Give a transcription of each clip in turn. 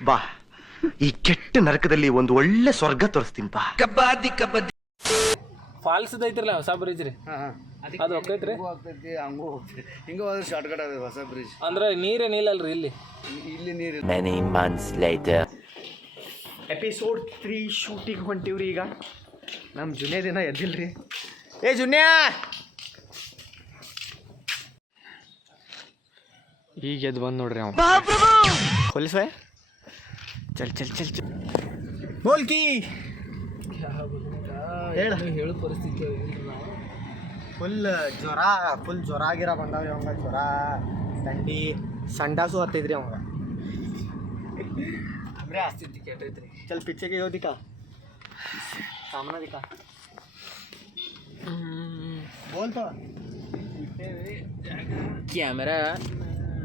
ಬಾ. ಈ ಕೆಟ್ಟ ನರಕದಲ್ಲಿ ಒಂದು ಒಳ್ಳೆ ಸ್ವರ್ಗ ತೋರಿಸ್ತೀನಿ ಬಾ. ಫಾಲ್ಸ್ ಐತ್ರಲ್ಲ ಹೊಸ ಬ್ರಿಡ್ಜ್ ರೀ. ಅದು ಹೋಗ್ತೈತ್ರಿ ಹೋಗ್ತೈತಿ ಹಂಗೂ ಹೋಗ್ತೈತಿ ಹಿಂಗೆ ಹೋದ್ರೆ ಶಾರ್ಟ್ ಕಟ್ ಆಗ್ತದೆ ಹೊಸ ಬ್ರಿಡ್ಜ್ ಅಂದ್ರೆ ನೀರೇ ಅಲ್ರಿ ಇಲ್ಲಿ. ಇಲ್ಲಿ ನೀರು many months later episode three shooting ಹೊಂಟಿವ್ರಿ ಈಗ. ನಮ್ಮ ಜುನೇ ದಿನ ಎದ್ದಿಲ್ರಿ. ಏ ಜುನ್ಯಾ! ಈಗ ಎದ್ದು ಬಂದು ನೋಡ್ರಿ ಅವ. ಹೊಲಿಸ ಚಲ್ ಚಲ್ ಚಲ್ ಚಲ್. ಬೋಲ್ಕಿ ಹೇಳ. ಹೇಳೋ ಪರಿಸ್ಥಿತಿ ಫುಲ್ ಜ್ವರ ಫುಲ್ ಜ್ವರ ಆಗಿರ ಬಂದವ್ರಿ ಅವಂಗ ಜ್ವರ. ಥಂಡಿ ಸಂಡಾಸು ಹತ್ತೈತ್ರಿ ಅವಂಗ. ಸ್ಥಿತಿ ಕೆಟ್ಟೈತ್ರಿ ಚಲ್ ಪಿಚ್ಚೆಗೆ ಯೋದಿಕ ದಿಕ್ಕ ಸಾಮನ ದಿಕ್ಕ ಬೋಲ್ತ? Camera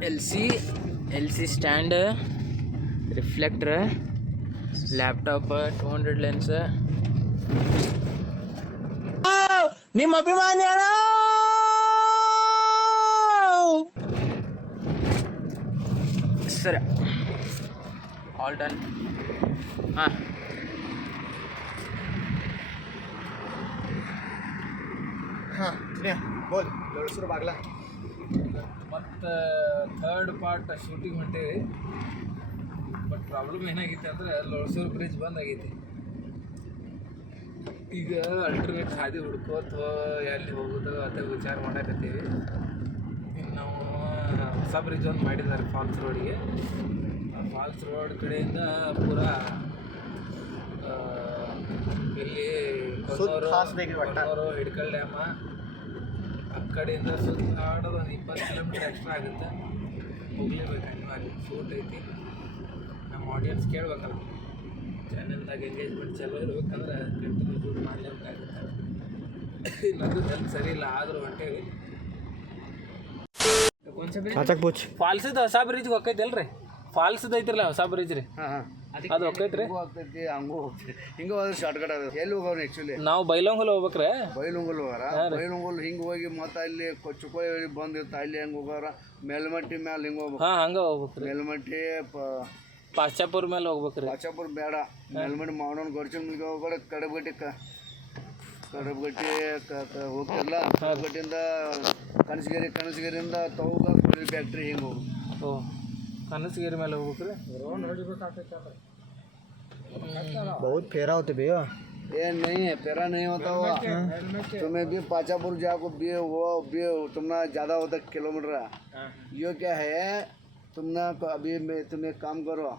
L C L C stand. Reflector laptop two hundred lens ನಿಮ್ಮ ಅಭಿಮಾನಿ ಸರಿ. ಆಲ್ ಡನ್ ಹಾಂ. ಹಾಂ ಬೋಲ್ ಬಾಗ್ಲ. ಮತ್ತು ಥರ್ಡ್ ಪಾರ್ಟ್ ಶೂಟಿಂಗ್ ಹೊಂಟೇವಿ ಪ್ರಾಬ್ಲಮ್ ಏನಾಗೈತೆ ಅಂದರೆ ಲೋಡ್ಸೂರು ಬ್ರಿಡ್ಜ್ ಬಂದ್ ಆಗೈತಿ. ಈಗ ಅಲ್ಟರ್ನೇಟ್ ಹಾದಿ ಹುಡ್ಕೋತ ಎಲ್ಲಿ ಹೋಗೋದು ಅಂತ ವಿಚಾರ ಮಾಡಕತ್ತೀವಿ. ಇನ್ನು ನಾವು ಹೊಸ ಬ್ರಿಡ್ಜ್ ಒಂದು ಮಾಡಿದ್ದಾರೆ ಫಾಲ್ಸ್ ರೋಡಿಗೆ ಫಾಲ್ಸ್ ರೋಡ್ ಕಡೆಯಿಂದ ಪೂರ ಇಲ್ಲಿ. ಕೊನ್ನೂರು ಹಿಡ್ಕಲ್ ಡ್ಯಾಮ ಆ ಕಡೆಯಿಂದ ಸುತ್ತಾಡೋದು ಒಂದು ಇಪ್ಪತ್ತು ಕಿಲೋಮೀಟರ್ ಎಕ್ಸ್ಟ್ರಾ ಆಗುತ್ತೆ. ಹೋಗ್ಲೇಬೇಕು ಅನಿವಾರ್ಯ ಸೂಟ್ ಐತಿ. ಆಡಿಯನ್ಸ್ ಕೇಳ್ಬೇಕಲ್ಲ. ಚಾನಲ್ದಾಗ ಎಂಗೇಜ್ಮೆಂಟ್ ಚಲೋ ಇರ್ಬೇಕಂದ್ರೆ ಕಂಟಿನ್ಯೂ ಶೂಟ್ ಮಾಡ್ಲೇಬೇಕಾಗುತ್ತೆ. ನಂದು ಹೆಲ್ತ್ ಸರಿ ಇಲ್ಲ ಆದರೂ ಹೊಂಟೇವಿ. ಫಾಲ್ಸದ ಹೊಸ ಬ್ರಿಡ್ಜ್ ಹೊಕ್ಕೈತಲ್ರಿ ಫಾಲ್ಸದ ಐತ್ರಲ್ಲ ಹೊಸ ಬ್ರಿಜ್ ರೀ. ಹಾಂ ಹಾಂ. ಅದು ಹೊಕ್ಕೈತ್ರಿ ಹಿಂಗೂ ಹೋಗ್ತೈತಿ ಹಂಗೂ ಹೋಗ್ತೈತಿ. ಹಿಂಗೆ ಹೋದ್ರೆ ಶಾರ್ಟ್ ಕಟ್ ಆಗುತ್ತೆ ಎಲ್ಲಿ ಹೋಗೋರು ಆ್ಯಕ್ಚುಲಿ ನಾವು ಬೈಲಂಗಲ್ ಹೋಗ್ಬೇಕ್ರೆ. ಬೈಲೊಂಗಲ್ ಹೋಗಾರ? ಬೈಲುಂಗಲ್ ಹಿಂಗೆ ಹೋಗಿ ಮತ್ತೆ ಅಲ್ಲಿ ಚುಕೋಳಿ ಬಂದಿರ್ತ ಅಲ್ಲಿ ಹೆಂಗೆ ಹೋಗಾರ? ಮೇಲ್ಮಟ್ಟಿ ಮ್ಯಾಲೆ ಹಿಂಗೆ ಹೋಗ್ಬೇಕು. ಹಾಂ ಹಂಗೆ ಹೋಗ್ಬೇಕು ಮೇಲ್ಮಟ್ಟಿ ಪ ಪಾಶ್ಚಾಪುರ ಮೇಲೆ ಹೋಗ್ಬೇಕ್ರಿ ಬಾಚಾಪುರ ಬೇಡ ಮೇಲ್ಮಟ್ಟಿ ಮಾಡೋಣ ಗೊರ್ಚನ್ ಮುಗಿ ಹೋಗ್ಬೇಡ ಕಡಬಗಟ್ಟಿ ಕ ಕಡಬಗಟ್ಟಿ ಕ- ಕ- ಹೋಗ್ತಿರಲ್ಲ ಕಡಬಗಟ್ಟಿಯಿಂದ ಕನಸಗಿರಿ ಕನಸಗಿರಿಯಿಂದ ತೌಗ ಕೊಳಿ ಫ್ಯಾಕ್ಟ್ರಿ ಹಿಂಗೆ ಹೋಗು ಓ ಕನಸಗಿರಿ ಮೇಲೆ ಹೋಗ್ಬೇಕ್ರಿ बहुत फेरा होते भैया ये नहीं है पेरा नहीं होता हुआ तुम्हें भी पाचापुर जाको भी वो भी तुम्हारा ज़्यादा होता किलोमीटर ये क्या है तुम ना अभी मैं तुम एक काम करो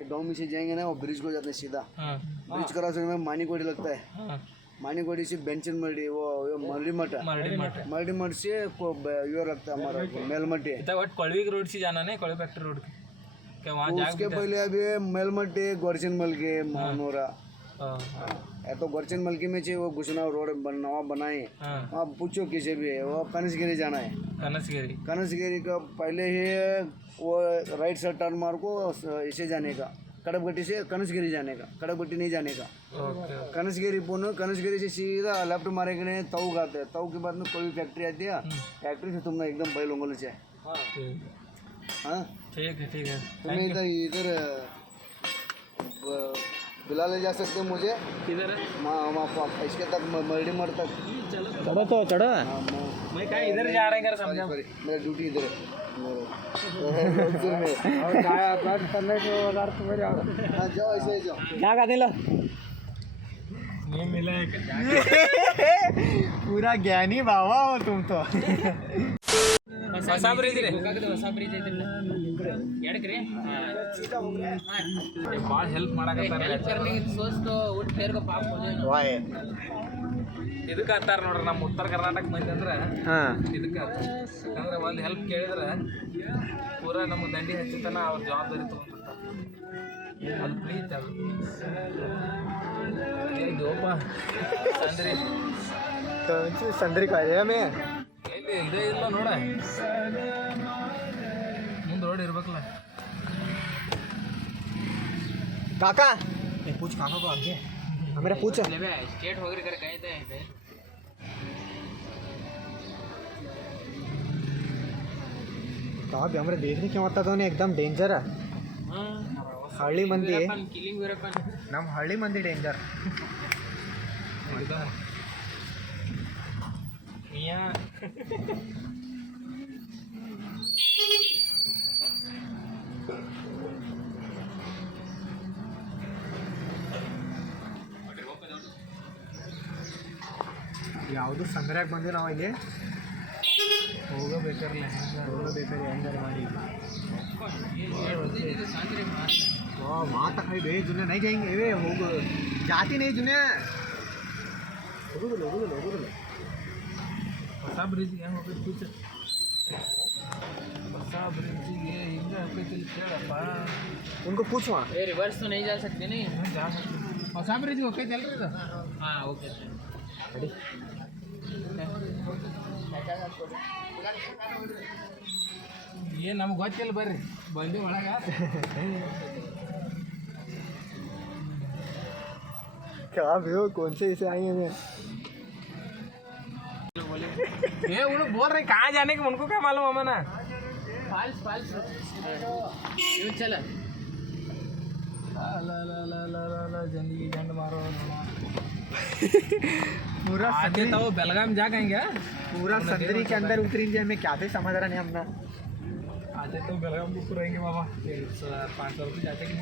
गाँव में से जाएँगे ना वो ब्रिज को जाते हैं सीधा। ब्रिज क्रॉस करने में मानीकोड़ी लगता है। ಹಾಂ मानीकोड़ी से बेंचन मर्डी वो मर्डी मठ मरडी मठ से को ये लगता है हमारा मेलमट्टी इतना वट कोलवी रोड से जाना नहीं कोलवी फैक्ट्री रोड के? वहाँ उसके पहले अभी मेलमट्टी गोरचन मल के मानोरा। हाँ या तो गोरचन मल के में चाहिए वो घुसना रोड नवा बनाए। हाँ। वहाँ पूछो किसी भी है वो कनसगिरी जाना है। कनसगिरी। कनसगिरी का पहले ही वो राइट साइड टर्न मार को इसे जाने का। कड़बगट्टी से कनसगिरी जाने का कड़बगट्टी नहीं जाने का। कनसगिरी पुनः कनसगिरी से सीधा लेफ़्ट मारेंगे तऊ आते हैं। तऊ के बाद में कोई फैक्ट्री आती है फैक्ट्री से तुमने एकदम बैल उंगल से। हाँ। ठीक है ठीक है। तुम्हें इधर इधर बुला ले जा सकते हो मुझे। किधर है? माँ वहाँ इसके तक मरडी मर तक। चढ़ो तो चढ़ो। हाँ, मैं- क्या इधर जा रहे हैं कर समझा। मेरा ड्यूटी इधर है। हाँ। जाओ ऐसे ही जाओ। क्या कहते लो? नहीं मिला है पूरा ज्ञानी बाबा हो तुम तो। ಹೊಸ ಬ್ರಿಜ್ ಹೊಸ ಬ್ರಿಜ್ ಐತ್ರಿ ಭಾಳ ಹೆಲ್ಪ್ ಮಾಡಕತ್ತಾರ. ಸೋಸ್ತು ಊಟ ಸೇರ್ಕೊ ಇದಕ್ಕೆ ಅಂತಾರ ನೋಡ್ರಿ ನಮ್ಮ ಉತ್ತರ ಕರ್ನಾಟಕ ಮಂದಿ ಅಂದ್ರೆ ಇದಕ್ಕೆ. ಯಾಕಂದ್ರೆ ಒಂದು ಹೆಲ್ಪ್ ಕೇಳಿದ್ರೆ ಪೂರಾ ನಮ್ಮ ದಂಡಿ ಹಚ್ಚಿತನ ಅವ್ರ ಜವಾಬ್ದಾರಿ ತಗೊಂಡಿರ್ತಾರೆ ಅದು ಪ್ರೀತಿ ಅದು. ಏ ಸಂದ್ರಿ. ಸಂದ್ರಿ ಕಾಯಮೇ का है मैं ಎಲ್ಲಿ ಇದೇ ಇಲ್ಲ ನೋಡ ಮುಂದೆ ರೋಡ್ ಇರ್ಬೇಕಲ್ಲ काका ए, पूछ काका को आगे हाँ, मेरा पूछ ಸ್ಟೇಟ್ ಹೋಗ್ರಿ ಕರೆ ಕಾಯ್ತಾ ಇದೆ कहा भी हमारे देखने क्यों आता तो नहीं एकदम डेंजर है ಹಾಂ ಹೊಸ ಹಳ್ಳಿ ಮಂದಿ ಕಿಲಿಂಗ್ ವೀರಪ್ಪನ್ niya. ಯಾವುದು ಸಂದ್ರಾಗ ಬಂದು ನಾವು ಇಲ್ಲಿ ಹೋಗಬೇಕಾದ್ರೆ ಹೋಗಬೇಕಾರೆ ಹೆಂಗಾರು ಮಾಡಿ ಮಾತಾಡಿ ಬೇ ಜುನೆ ನೈ ಜಾಯಿಂಗ್ ಹೋಗು ಜಾತಿನೇ ನೈ ಹೋಗುದಿಲ್ಲ ಹೋಗುದಿಲ್ಲ ಹೋಗುದಿಲ್ಲ जुने रुक लो रुक लो रुक लो ಹೊಸ ಬ್ರಿಡ್ಜ್ಗೆ ಹೆಂಗೆ ಹೋಗ್ಬೇಕು ಫ್ಯೂಚರ್ ಹೊಸ ಬ್ರಿಡ್ಜಿಗೆ ಹಿಂಗೆ ಹೋಗ್ಬೇಕು ಇಲ್ಲಿ ಕೇಳಪ್ಪ उनको पूछो ए रिवर्स तो नहीं जा सकते नहीं ಹ್ಮ್, ಜಾಗ ಹೊಸ ಬ್ರಿಡ್ಜ್ಗೆ ಹೋಗ್ತೈತೆ ಅಲ್ರಿ ಇದು हाँ ओके ಏನು ನಮ್ಗೆ ಗೊತ್ತಿಲ್ಲ ಬರ್ರಿ ಬಂದಿ ಒಳಗೆ क्या भैया कौन से इसे आए हैं ये उन लोग बोल रहे कहाँ जाने के उनको क्या मालूम हमारा फाइल्स फाइल्स यूँ चल। ला ला ला ला ला ला जंगी जंड मारो। पूरा सदरी तो बेलगाम जा कहेंगे हाँ? पूरा सदरी के अंदर उतरी जाए मैं क्या थे समझ रहा नहीं हमने आते तो बेलगाम भी रहेंगे बाबा। पाँच सौ रुपये जाते कि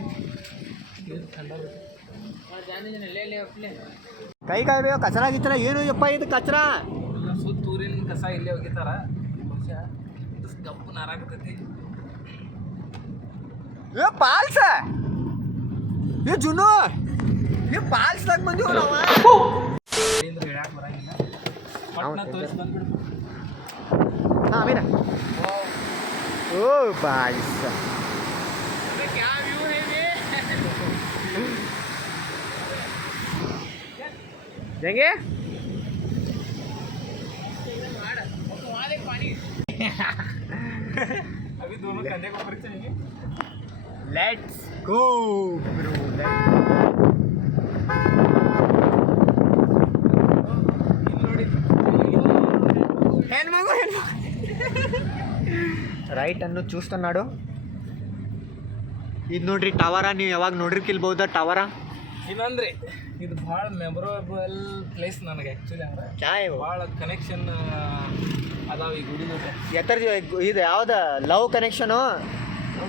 तो ठंडा हाँ, जाने ले ले अपने। कहीं काय बे कचरा कितना ये नहीं पप्पा ये तो कचरा। ಊರಿನ ಕಸ ಇಲ್ಲೇ ಒಗಿತಾರ ಬಹುಶಃ ಇದು ಗಂಪು ನಾರಾಕತೈತಿ ಏ ಪಾಲ್ಸ ಏ ಜುನು ಏ ಪಾಲ್ಸ್ದಾಗ ಬಂದಿವ ನಾವ ಹೇಳಕ್ ಬರಂಗಿಲ್ಲ ಪಟ್ನ ತೋರಿಸಿ ಬಂದ್ಬಿಡ್ತು ಹಾ ಮೀನ ಓ ಪಾಲ್ಸ ಕ್ಯಾ ವ್ಯೂ ಹೇಗೆ देंगे अभी दोनों कंधे को ऊपर चलेंगे लेट्स गो ब्रो ಹೆಣ್ಮಗು ರೈಟ್ ಅನ್ನು ಚೂಸ್ತಾನಾಡು ಇದು ನೋಡ್ರಿ, ಟವರ, ನೀವು ಯಾವಾಗ ನೋಡಿರ್ಕಿಲ್ಬೋದ ಟವರ? ಇಲ್ಲಂದ್ರಿ ಇದು ಭಾಳ ಮೆಮೊರಬಲ್ ಪ್ಲೇಸ್ ನನಗೆ ಆ್ಯಕ್ಚುಲಿ ಅಂದ್ರೆ ಚಾಯ್ ಭಾಳ ಕನೆಕ್ಷನ್ ಅದಾವ ಈ ಗುಡಿ ಜೊತೆ ಎತ್ತರ ಇದು ಯಾವ್ದ? ಲವ್ ಕನೆಕ್ಷನು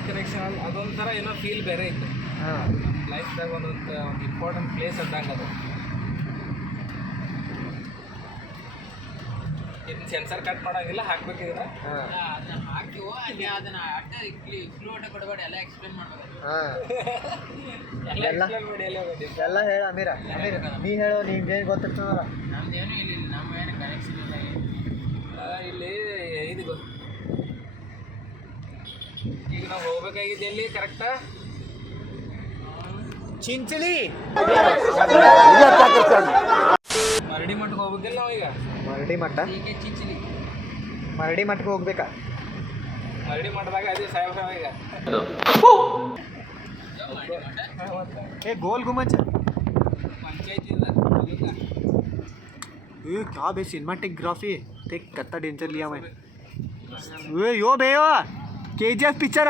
ಕನೆಕ್ಷನ್ ಅದೊಂಥರ ಏನೋ ಫೀಲ್ ಬೇರೆ ಇತ್ತು. ಹಾಂ. ಲೈಫ್ದಾಗ ಒಂದೊಂದು ಒಂದು ಇಂಪಾರ್ಟೆಂಟ್ ಪ್ಲೇಸ್ ಅಂದಂಗೆ ಅದು. ಇದನ್ನ ಸೆನ್ಸರ್ ಕಟ್ ಮಾಡೋಂಗಿಲ್ಲ ಹಾಕ್ಬೇಕಿದ್ರೆ. ಹಾಂ. ಅದನ್ನ ಹಾಕಿ ಅಲ್ಲಿ ಅದನ್ನ ಅಡ್ಡ ಕ್ಲೂ ಅಡ್ಡ ಕೊಡಬೇಡ ಎಲ್ಲ ಎಕ್ಸ್ಪ್ಲೇನ್ ಮಾಡ್ಬೇಕು. ಹಾಂ. ಎಲ್ಲ ಎಲ್ಲ? explain ಮಾಡಿ ಎಲ್ಲ ಬಂದಿದ್ದು. ಎಲ್ಲ ಹೇಳ ಅಮೀರ. ಅಮೀರ ನೀ ಹೇಳು ನಿಮ್ಗೇನು ಗೊತ್ತಿರ್ತದಲ್ಲ. ನಮ್ದೇನು ಇಲ್ಲ ಇಲ್ಲಿ ನಮ್ಮ ಏನು ಕನೆಕ್ಷನ್ ಇಲ್ಲ. ಆ, ಇಲ್ಲಿ ಇದು ಗೊ- ಈಗ ನಾವು ಹೋಗ್ಬೇಕಾಗಿದ್ದು ಎಲ್ಲಿ ಕರೆಕ್ಟಾ ಚಿಂಚಲಿ. ಮರಡಿ ಮಠಕ್ಕೆ ಹೋಗ್ಬೇಕಿಲ್ಲ ನಾವು ಈಗ ಮರಡಿ ಮಠ ಹೀಗೆ ಚಿಚ್ಲಿ ಮರಡಿ ಮಠಕ್ಕೆ ಹೋಗ್ಬೇಕಾ ಮರಡಿ ಮಠದಾಗ ಅದೇ ಸಾಹೇಬ್ರ ಈಗ ಏ ಗೋಲ್ ಗುಮಂಚ ಪಂಚಾಯತಿ ये क्या बे सिनेमाटोग्राफी देख कितना डेंजर लिया मैं ये यो बे यो K G F picture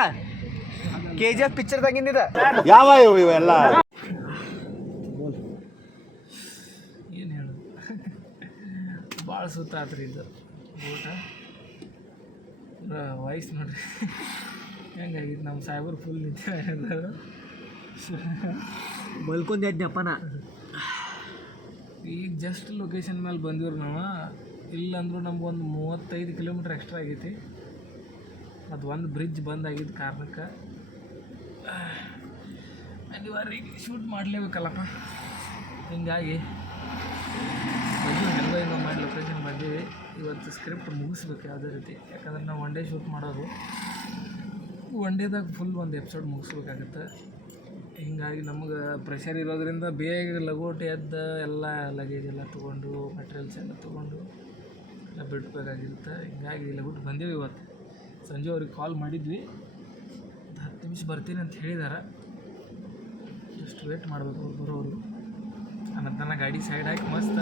K G F picture ತಗಿಂದಿದ ಯಾವ ಇವೆಲ್ಲ ಸುತ್ತಾತ್ರಿ ಇದು. ಊಟ. ವಾಯ್ಸ್ ನೋಡ್ರಿ. ಹೆಂಗಾಗಿತ್ತು ನಮ್ಮ ಸಾಹೇಬರು ಫುಲ್ ನಿಂತಿದ್ದಾರೆ ನಾ ಈಗ ಜಸ್ಟ್ ಲೊಕೇಶನ್ ಮೇಲೆ ಬಂದಿವ್ರಿ ನಾವು. ಇಲ್ಲಂದ್ರೂ ನಮ್ಗೊಂದು ಮೂವತ್ತೈದು ಕಿಲೋಮೀಟ್ರ್ ಎಕ್ಸ್ಟ್ರಾ ಆಗೈತಿ. ಅದು ಒಂದು ಬ್ರಿಡ್ಜ್ ಬಂದ್ ಆಗಿದ್ದ ಕಾರಣಕ್ಕೆ ಅನಿವಾರ್ಯ ಶೂಟ್ ಮಾಡಲೇಬೇಕಲ್ಲಪ್ಪ. ಹಿಂಗಾಗಿ ಬಂದು ಸ್ಕ್ರಿಪ್ಟ್ ಮುಗಿಸ್ಬೇಕು ಯಾವುದೇ ರೀತಿ. ಯಾಕಂದ್ರೆ ನಾವು ಒನ್ ಡೇ ಶೂಟ್ ಮಾಡೋದು. ಒನ್ ಡೇದಾಗ ಫುಲ್ ಒಂದು ಎಪಿಸೋಡ್ ಮುಗಿಸ್ಬೇಕಾಗತ್ತೆ. ಹೀಗಾಗಿ ನಮಗೆ ಪ್ರೆಷರ್ ಇರೋದರಿಂದ ಬೇಗ ಲಗೋಟಿ ಎದ್ದ ಎಲ್ಲ ಲಗೇಜ್ ಎಲ್ಲ ತೊಗೊಂಡು ಮೆಟೀರಿಯಲ್ಸ್ ಎಲ್ಲ ತೊಗೊಂಡು ಎಲ್ಲ ಬಿಡ್ಬೇಕಾಗಿರುತ್ತೆ. ಹಿಂಗಾಗಿ ಲಗೋಟಿ ಬಂದೀವಿ ಇವತ್ತು. ಸಂಜೆ ಅವ್ರಿಗೆ ಕಾಲ್ ಮಾಡಿದ್ವಿ. ಒಂದು ಹತ್ತು ನಿಮಿಷ ಬರ್ತೀನಿ ಅಂತ ಹೇಳಿದಾರೆ. ಜಸ್ಟ್ ವೇಟ್ ಮಾಡಬೇಕು ಅವ್ರು ಬರೋರು ನನ್ನ ಗಾಡಿ ಸೈಡ್ ಹಾಕಿ ಮಸ್ತ್.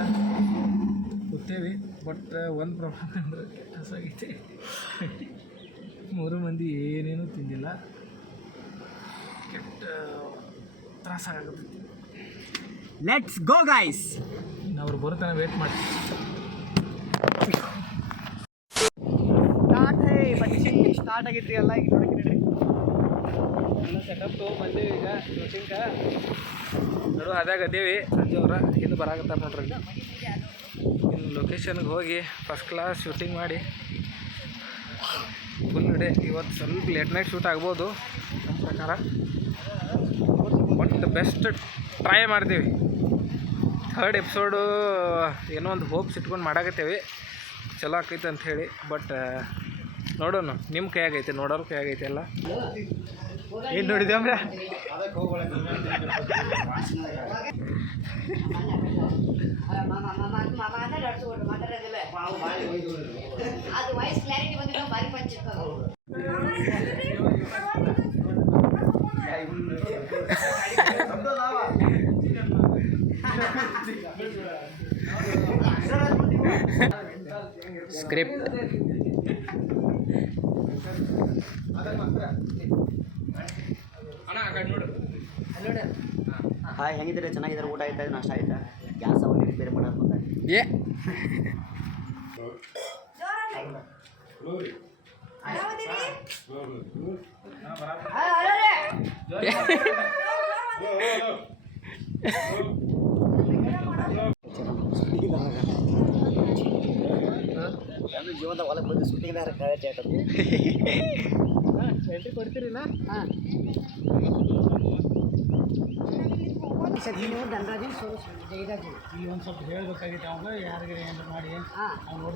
ಕೂತೇವಿ ಬಟ್ ಒಂದು ಪ್ರಾಬ್ಲಮ್ ಅಂದ್ರೆ ಕೆಟ್ಟ ಹಸಾಗೈತಿ ಮೂರು ಮಂದಿ ಏನೇನೂ ತಿಂದಿಲ್ಲ. ಕೆಟ್ಟ ಸಾಕಾಗುತ್ತೆ ಲೆಟ್ಸ್ ಗೋ ಗಾಯ್ಸ್ ಅವ್ರು ಬರುತ್ತಾನೆ ವೇಟ್ ಮಾಡಿ. ಸ್ಟಾರ್ಟ್ ಹೇ ಬಚ್ಚಿ ಸ್ಟಾರ್ಟ್ ಆಗೈತಿ ಎಲ್ಲ ಈಗ ನೋಡಕ್ಕೆ ಎಲ್ಲ ಸೆಟಪ್ ಬಂದೇವಿ ಈಗ ಶೂಟಿಂಗ್ ನಡು ಅದಾಗ ಅದೇವಿ ಸಂಜೆ ಅವರ ಹಿಂದೆ ಬರಾಕತ್ತಾರ ನೋಡ್ರಿ. ಇನ್ನು ಲೊಕೇಶನ್ಗೆ ಹೋಗಿ ಫಸ್ಟ್ ಕ್ಲಾಸ್ ಶೂಟಿಂಗ್ ಮಾಡಿ. ಫುಲ್ ಡೇ ಇವತ್ತು ಸ್ವಲ್ಪ ಲೇಟ್ ನೈಟ್ ಶೂಟ್ ಆಗ್ಬೋದು. ನಮ್ಮ ಪ್ರಕಾರ. ಬಟ್ ಬೆಸ್ಟ್ ಟ್ರೈ ಮಾಡ್ತೀವಿ. ಥರ್ಡ್ ಎಪಿಸೋಡು ಏನೋ ಒಂದು ಹೋಪ್ಸ್ ಇಟ್ಕೊಂಡು ಮಾಡಾಕತ್ತೇವೆ. ಚಲೋ ಆಕೈತೆ ಅಂತ ಹೇಳಿ. ಬಟ್ ನೋಡೋಣ. ನಿಮ್ಮ ಕೈಯಾಗೈತೆ ನೋಡೋರು ಕೈಯಾಗೈತೆ ಎಲ್ಲ. ಏನು ನೋಡಿದ್ವಿ ಅಂದ್ರೆ ಅದು ವಾಯ್ಸ್ ಕ್ಲಾರಿಟಿ ಬಂದಿರೋ ಬಾರಿ ಪಂಚಿತ್ತು ಸ್ಕ್ರಿಪ್ಟ್ ಹಾಯ್ ಹೆಂಗಿದ್ರೆ ಚೆನ್ನಾಗಿದ್ದಾರೆ ಊಟ ಆಯ್ತಾ ನಾಷ್ಟ ಆಯ್ತಾ ಗ್ಯಾಸ್ ಅವಲ್ಲಿ ರಿಪೇರಿ ಮಾಡೋದು ಬಂದ ಏ ನನ್ನ ಜೀವನದ ಹೊಲಕ್ಕೆ ಬಂದು ಸುಟ್ಟಿಗೆ ಕಳೆ ಎಂಟ್ರಿ ಕೊಡ್ತೀರಿಲ್ಲ ನೀವು ಧನರಾಜನ್ ಸೋಲಿಸ್ ಜಯರಾಜನ್ ಒಂದು ಸ್ವಲ್ಪ ಹೇಳ್ಬೇಕಾಗಿತ್ತು ಅವಾಗ ಯಾರಿಗೆ ಏನು ಮಾಡಿ ಅವ್ನು ನೋಡಿ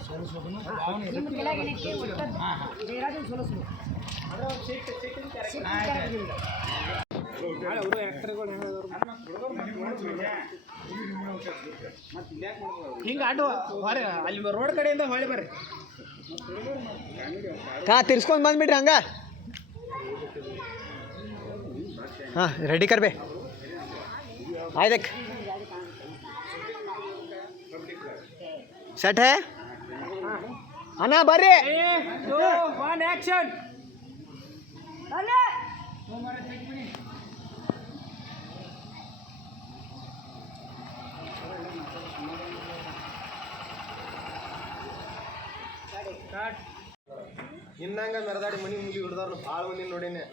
ಒಟ್ಟು ಜಯರಾಜನ್ ಸೋಲಿಸ್ಬೇಕು ಹಿಂಗೆ ಆಟೋ ಅಲ್ಲಿ ರೋಡ್ ಕಡೆಯಿಂದ ಹೊಳೆ ಬರ್ರಿ. ಕಾ, ತಿರ್ಸ್ಕೊಂಡು ಬಂದ್ಬಿಡ್ರಿ ಹಂಗ. ಹಾಂ ರೆಡಿ ಕರ್ಬೆ ಆಯ್ದಕ್ ಸೆಟ್ ಹೇ ಅಣ್ಣ ಬರ್ರಿ ಒನ್ ಆ್ಯಕ್ಷನ್ ಇನ್ನಂಗ ಮೆರದಾಡಿ ಮನಿ ಮುಗಿ ಹಿಡ್ದಾರ ಭಾಳ ಮಂದಿ ನೋಡೇನೆ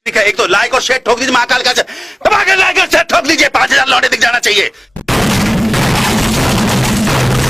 ठीक है एक तो लाइक और शेयर ठोक दीजिए महाकाल का दबा के लाइक और शेयर ठोक दीजिए पांच हजार लौटे दिख जाना चाहिए